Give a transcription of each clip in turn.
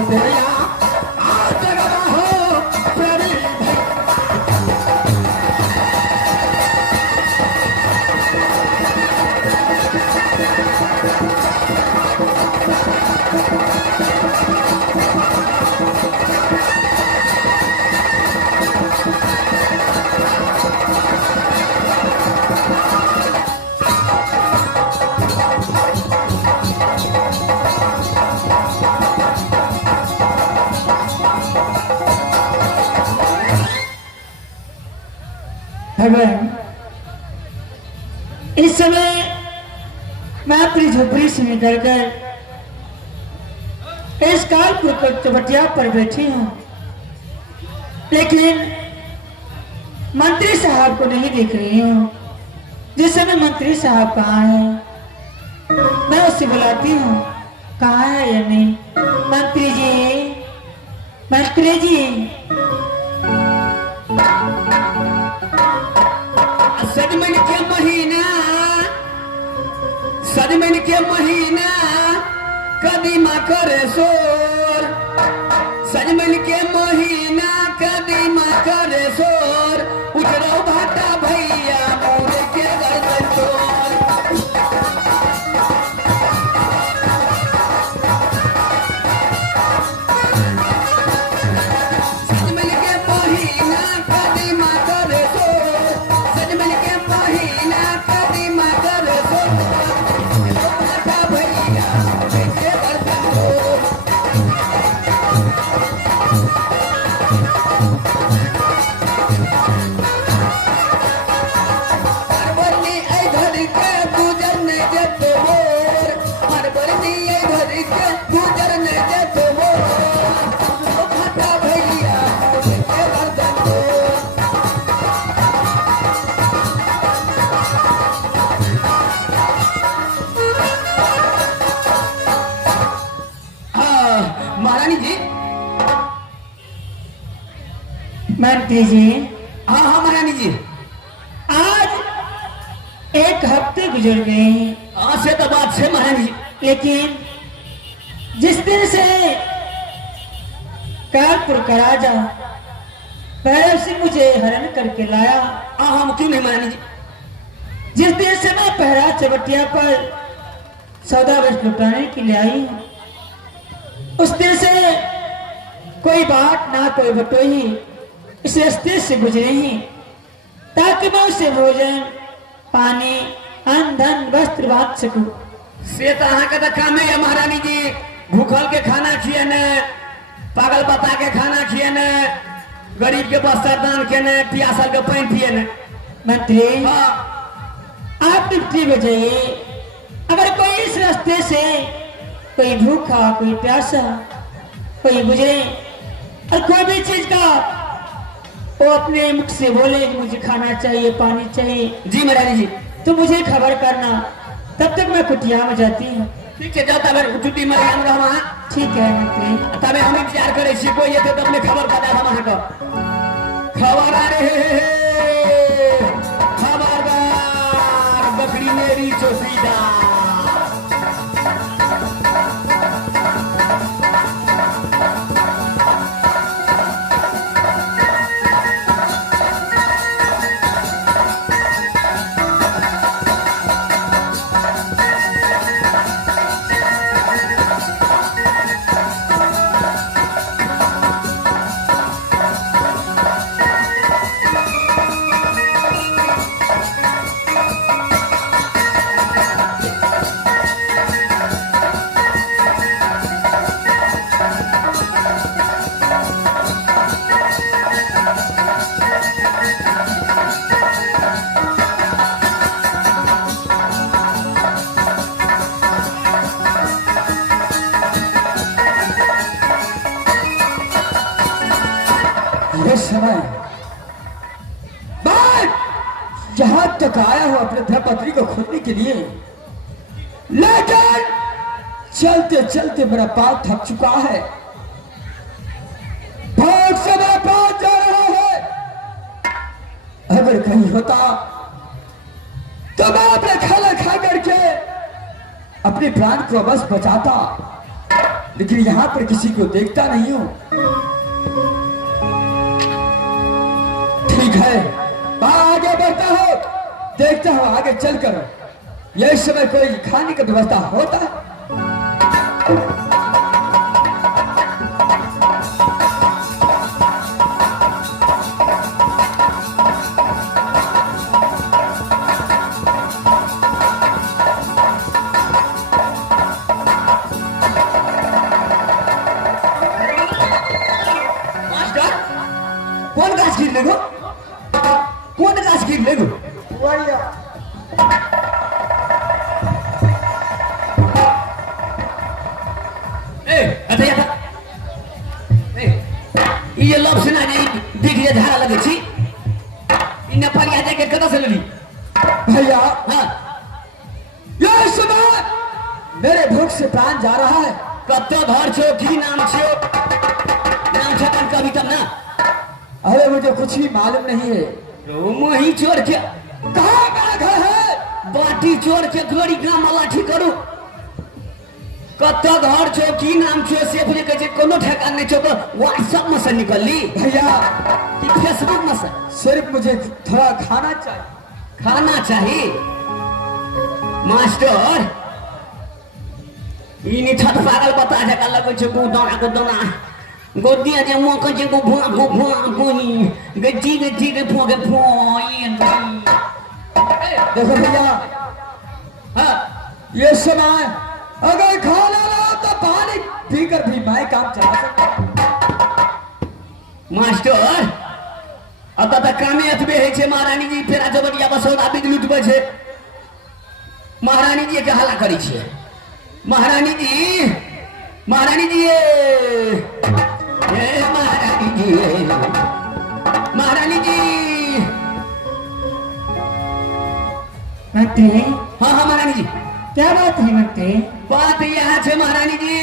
तेरा आज रहो प्यारी भगवान, इस समय मैं अपनी झोपड़ी से निकलकर इस कालपुर चबटिया पर बैठी हूँ, लेकिन मंत्री साहब को नहीं देख रही हूँ। जिस समय मंत्री साहब कहाँ है, मैं उससे बुलाती हूँ, कहाँ है या नहीं। मंत्री जी, मंत्री जी। सजमन के महीना, सजमन के महीना कदीमा करे शोर, सजमन के महीना कदीमा करे शोर, उजरो भाटा भैया मोरे के गर्दन तोर। सजमन के महीना कदीमा करे शोर, सजमन के महीना कदीमा करे शोर, उजरो भाटा भैया मोरे के गर्दन तोर। मरबनी ऐ घर के गुजर न जतो मोर, मरबनी ऐ घर के गुजर न जतो मोर, उजरो भाटा भैया मोरे के गर्दन तोर। महारानी जी, मंत्री जी, हाँ हाँ महारानी जी, आज एक हफ्ते गुजर गए हैं, हाँ से तो बात है महारानी जी। लेकिन जिस दिन से कानपुर का राजा भैरव सिंह मुझे हरण करके लाया, हाँ हम क्यों नहीं महारानी जी। जिस दिन से मैं पहरा चबटिया पर सौदा वस्तु लुटाने के लिए आई हूँ, उस दिन से कोई बात ना कोई बटोही इस रास्ते से गुजरे ही, ताकि मैं उसे भोजन पानी अन्न धन वस्त्र बांट सकूं। से तो अहाँ का तो काम है महारानी जी, भूखल के खाना खिए न, पागल बता के खाना खिए न, गरीब के बस्तर दान के न, पियासल के पानी पिए न। मंत्री, हाँ आप निपटी बजाइए। अगर कोई इस रास्ते से कोई भूखा कोई प्यासा कोई गुजरे और कोई भी चीज का वो अपने मुख से बोले कि मुझे खाना चाहिए पानी चाहिए, जी महारानी जी। तो मुझे खबर करना, तब तक मैं कुटिया में जाती हूँ। ठीक है, जाओ तब छुट्टी में हम रह वहाँ। ठीक है मंत्री। तब हम इंतजार करे छी, कोई ये तो अपने खबर बता हम वहाँ को खबर आ रहे हैं। खबरदार बकरी मेरी चौकीदार। समय मैं जहां तक आया हूं अपने धर्मपत्नी को खोदने के लिए, लेकिन चलते चलते मेरा पांव थक चुका है। बहुत समय पांव जा रहा है। अगर कहीं होता तो मैं अपने खाना खा करके अपने प्राण को बस बचाता, लेकिन यहाँ पर किसी को देखता नहीं हूँ। ठीक है, आगे बढ़ता हो, देखता हूँ आगे चलकर यह समय कोई खाने की व्यवस्था होता है। कौन गाछ गिर लेगो? कौन गाछ गिर लेगो? ये लोग सुना नहीं दिख धारा लगे छी इन परिया जाके कदा से लेली भैया। हाँ, ये सुना, मेरे भूख से प्राण जा रहा है। कब तो घर छो, की नाम छो, नाम छपन कभी तब ना। अरे मुझे कुछ भी मालूम नहीं है। तो मोही चोर के कहाँ मेरा घर है? बाटी चोर के घोड़ी गांव में लाठी करू। कत्ता घर छो, की नाम छो, से बोले कहे कोनो ठेकान नहीं छो, तो व्हाट्सएप में से निकली भैया कि फेसबुक में से? सिर्फ मुझे थोड़ा खाना चाहिए। खाना चाहिए मास्टर? इनी छत पागल बता जका लगो छो गुदना गोदिया जे मो कजे गो भुआ गोनी गजी के फोगे फोइन। देखो भैया, हाँ, ये समय अगर खाना ला तो पानी पीकर भी मैं काम चला सकता। मास्टर अब तक कामे अतबे है छे। महारानी जी फेरा जबरिया बसौदा बिद लुटबे छे। महारानी जी के हल्ला करी छे। महारानी जी, महारानी जी, महारानी जी, महारानी जी। मंत्री, हाँ हाँ महारानी जी। क्या बात है मंत्री? बात यहाँ छे महारानी जी,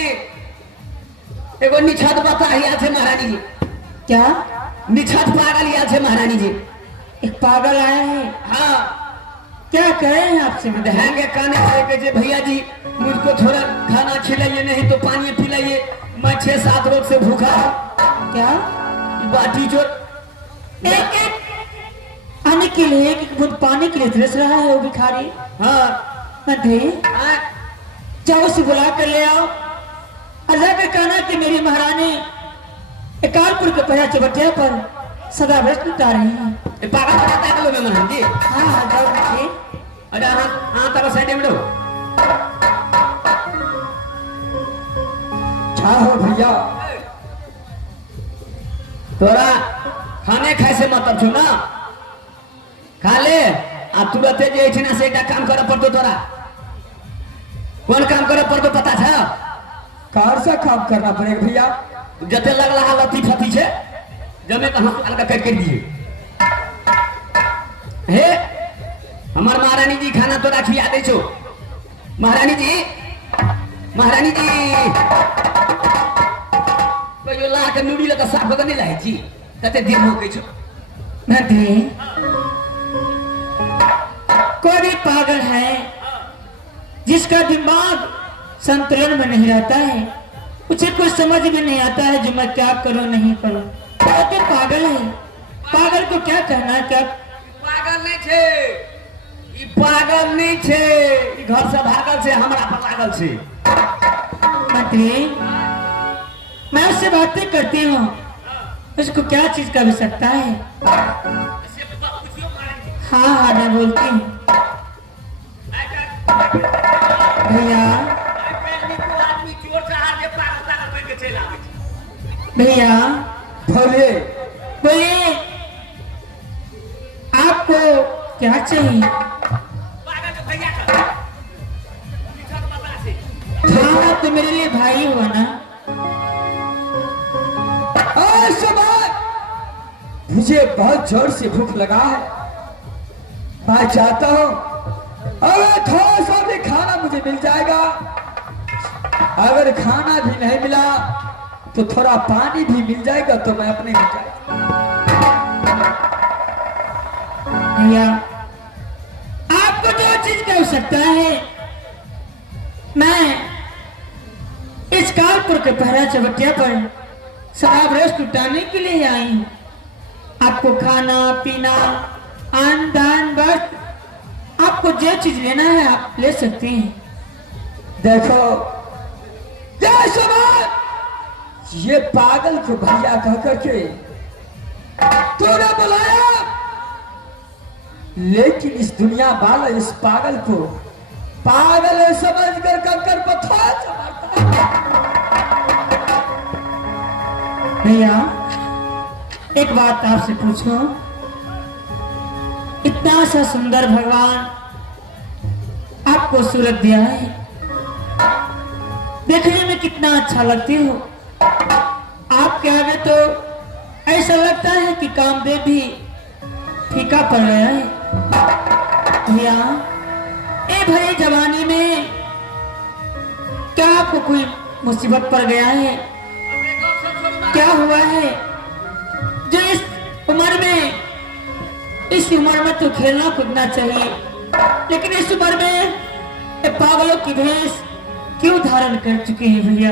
एगो निछत बता यहाँ छे महारानी जी। क्या? निछत पागल यहाँ छे महारानी जी। एक पागल आए हैं? हाँ। क्या करें आपसे? दहेंगे काने से भैया जी मुझको थोड़ा खाना खिलाइए, नहीं तो पानी पिलाइए, मैं 6-7 रोज से भूखा हूँ। क्या? बाटी चोर एक आने के लिए, एक बूंद पानी के लिए तरस रहा है वो भिखारी। हाँ मंत्री, जाओ उसे बुला कर ले आओ। अल्लाह का कहना कि मेरी महारानी कानपुर के पहला चबटिया पर सदा व्रत उतार रही है। पागल बताता है लोग महारानी जी। हाँ हाँ, जाओ मंत्री। अरे हाँ हाँ, तारा साइड में लो। चाहो भैया, तोरा खाने खाए से मतलब छू ना, खा ले आ तुरंत जे छै ना से एकटा काम करे पड़तो। तोरा कौन काम करे पड़तो पता था? कार सा काम करना पड़ेगा भैया। जते लगला है लती फती छे जमे तो हम अलग कर दिए। हे हमार महारानी जी खाना तोरा खिया दे छो। महारानी जी, महारानी जी कहियो ला के नूड़ी लगा साफ कर नहीं लाई जी, कते दिन हो गई छो। मंत्री, कोई भी पागल है जिसका दिमाग संतुलन में नहीं रहता है, उसे कुछ समझ में नहीं आता है जो मैं क्या करूं नहीं करूं। तो पागल है। पागल को क्या कहना? क्या पागल नहीं छे, ई पागल नहीं छे, ई घर से भागल से हमरा पर लागल छे। मंत्री, मैं उससे बातें करती हूँ, उसको क्या चीज का आवश्यकता है? हाँ हाँ, मैं बोलती हूँ भैया। भैया बोलिए, बोलिए, आपको क्या चाहिए? हाँ, तो मेरे लिए भाई हुआ ना। मुझे बहुत जोर से भूख लगा है, मैं चाहता हूँ अगर थोड़ा सा भी खाना मुझे मिल जाएगा। अगर खाना भी नहीं मिला तो थोड़ा पानी भी मिल जाएगा तो मैं अपने घर जाऊंगा। भैया, आपको जो चीज की आवश्यकता है मैं इस कानपुर के पहरा चवटिया पर शराब रस लुटाने के लिए आई हूँ। आपको खाना पीना अन्न दान वस्त्र आपको जो चीज लेना है आप ले सकती हैं। देखो जय समाज, ये पागल को भैया कह करके तूने बुलाया, लेकिन इस दुनिया वाला इस पागल को पागल समझ कर कंकर पत्थर से मारता है। भैया एक बात आपसे पूछूं, इतना सा सुंदर भगवान आपको सूरत दिया है, देखने में कितना अच्छा लगती हो। आपके आगे तो ऐसा लगता है कि कामदेव भी फीका पड़ गया है। भैया ए भरी जवानी में क्या आपको कोई मुसीबत पड़ गया है? क्या हुआ है जो इस उम्र में तो खेलना कूदना चाहिए, लेकिन इस उम्र में ये पागलों की भेष क्यों धारण कर चुके हैं भैया?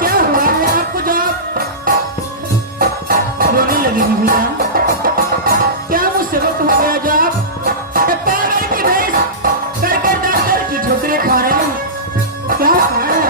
क्या हुआ है आपको जो रोने लगी थी भैया? क्या मुसीबत हो गया जो आप पागल की भेष कर कर डॉक्टर की ठोकरें खा रहे हैं? क्या खाया?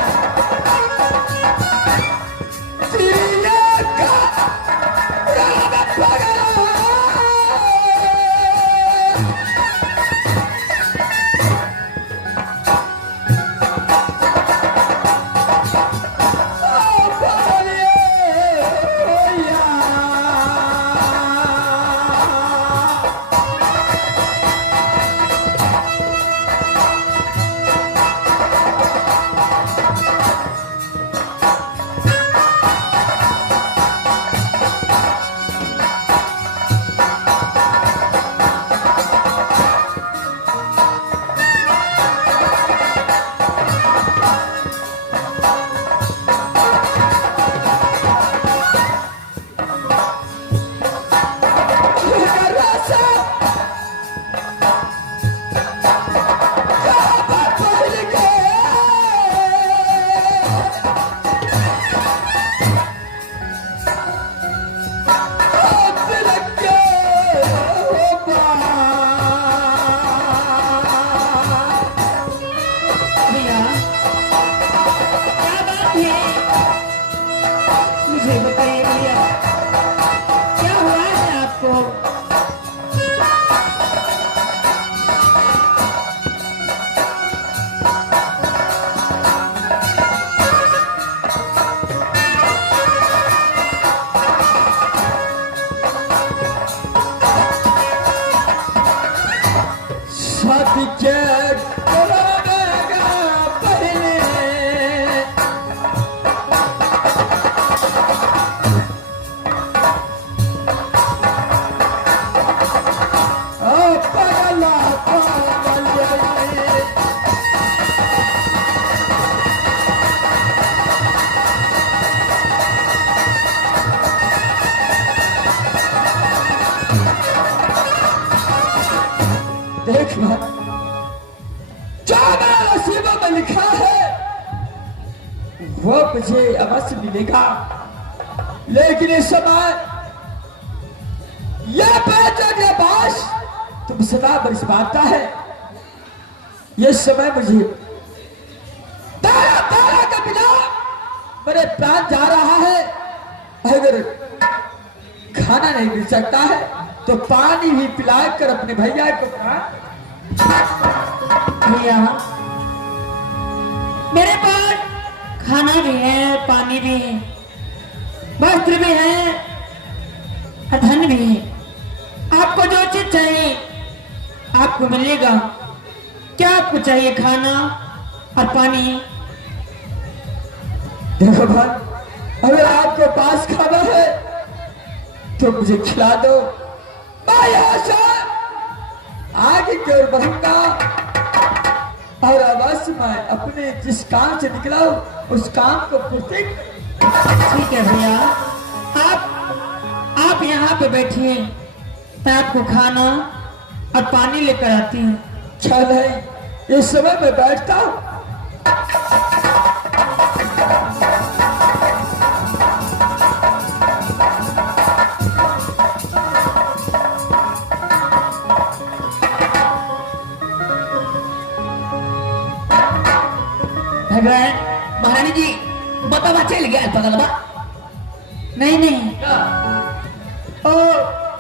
मुझे बताइए भैया, क्या हुआ है आपको? देख जो मेरे नसीबों में लिखा है वो मुझे अवश्य मिलेगा, लेकिन इस समय यह पहचान ये बाश तुम सदा बरसवाता है। ये समय मुझे तारा तारा के बिना मेरे प्राण जा रहा है। अगर खाना नहीं मिल सकता है तो पानी भी पिला कर अपने भैया को भैया मेरे पास खाना भी है, पानी भी है, वस्त्र भी है, धन भी है। आपको जो चीज चाहिए आपको मिलेगा। क्या आपको चाहिए? खाना और पानी। देखो भाई, अगर आपके पास खाना है तो मुझे खिला दो। मैं यहाँ से आगे की ओर बढ़ूंगा और अवश्य मैं अपने जिस काम से निकला हूं उस काम को पूर्ति। ठीक है भैया, आप यहाँ पे बैठिए, मैं आपको खाना और पानी लेकर आती हूँ। चल है इस समय मैं बैठता हूँ। भगवान, महारानी जी बतावा चल गया पगलवा। नहीं नहीं, ओ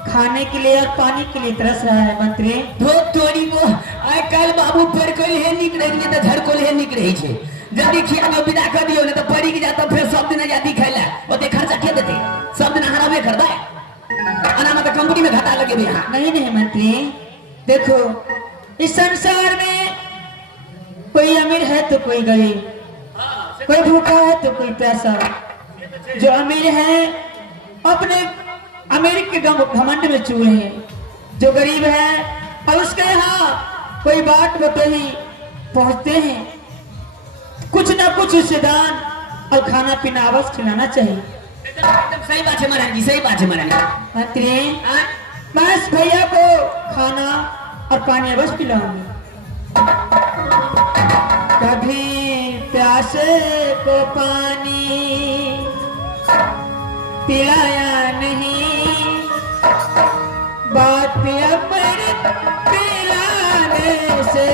खाने के लिए और पानी के लिए तरस रहा है मंत्री। तो तोरी को आइ काल बाबू पर कोई है निक रही नहीं तो घर कोई है निक रही छे। जल्दी खिया दो, विदा कर दियो नहीं तो पड़ी की जाता फिर सब दिन आजादी खाइला ओते खर्चा के देते सब दिन हरावे कर दे अना मत कंपनी में घाटा लगे यहाँ। नहीं नहीं मंत्री, देखो इस संसार में कोई अमीर है तो कोई गरीब, कोई भूखा है तो कोई प्यासा। जो अमीर है अपने अमीर के घमंड में चूर है, जो गरीब है और उसके यहाँ कोई बात बतही पहुंचते हैं, कुछ ना कुछ उससे दान और खाना पीना अवश्य खिलाना चाहिए। एकदम सही बात है महारानी जी, सही बात है महारानी। मंत्री, मैं इस भैया को खाना और पानी अवश्य पिलाऊंगी। कभी प्यासे को पानी पिलाया नहीं, बात अमृत पिलाने से